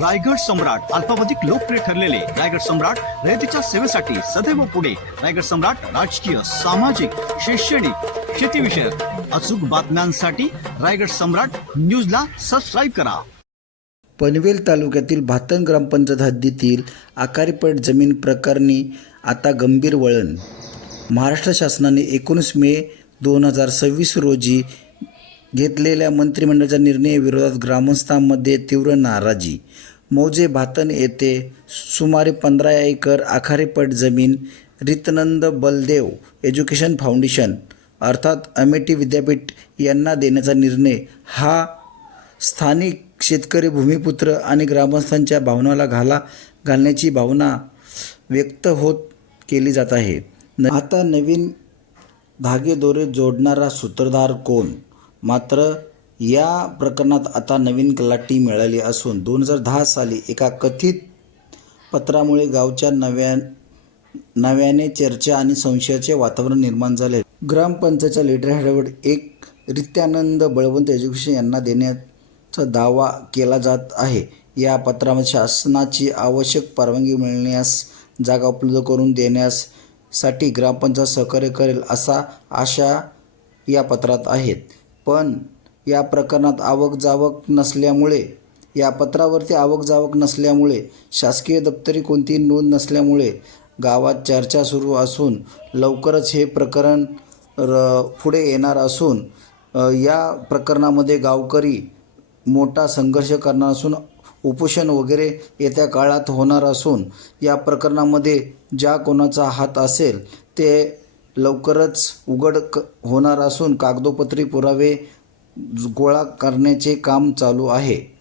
रायगड सम्राट अल्पावधीत लोकप्रिय ठरलेले रायगड सम्राट रयतेच्या सेवेसाठी सदैव पुढे. रायगड सम्राट राजकीय, सामाजिक, शैक्षणिक, शेतीविषयक अचूक बातम्यांसाठी रायगड सम्राट न्यूजला सबस्क्राईब करा. पनवेल तालुक्यातील भातन ग्रामपंचायत हद्दीतील आकारीपट जमीन प्रकरणी आता गंभीर वळण. महाराष्ट्र शासनाने 19 मे 2026 रोजी घेतलेल्या मंत्रिमंडळाच्या निर्णयाविरोधात ग्रामस्थांमध्ये तीव्र नाराजी. मौजे भातन येथे सुमारे 15 एकर आखारेपट जमीन रितनंद बलदेव एज्युकेशन फाउंडेशन अर्थात अमेठी विद्यापीठ यांना देण्याचा निर्णय हा स्थानिक शेतकरी, भूमिपुत्र आणि ग्रामस्थांच्या भावनाला घाला घालण्याची भावना व्यक्त होत केली जात आहे. आता नवीन धागेदोरे जोडणारा सूत्रधार कोण? मात्र या प्रकरणात आता नवीन कलाटी मिळाली असून 2010 साली एका कथित पत्रामुळे गावच्या नव्याने चर्चा आणि संशयाचे वातावरण निर्माण झाले. ग्रामपंचायतच्या लेटरहेडवर एक रित्यानंद बळवंत एज्युकेशन यांना देण्याचा दावा केला जात आहे. या पत्रामध्ये शासनाची आवश्यक परवानगी मिळण्यास, जागा उपलब्ध करून देण्यासाठी ग्रामपंचायत सहकार्य करेल असा आशा या पत्रात आहेत. पण या प्रकरणात या पत्रावरती आवक-जावक नसल्यामुळे, शासकीय दप्तरी कोणतीही नोंद नसल्यामुळे गावात चर्चा सुरू असून लवकरच हे प्रकरण पुढे येणार असून या प्रकरणामध्ये गावकरी मोठा संघर्ष करणार असून उपोषण वगैरे येत्या काळात होणार असून या प्रकरणामध्ये ज्या कोणाचा हात असेल ते लवकरच उघड होणार असून कागदोपत्री पुरावे गोळा करण्याचे काम चालू आहे.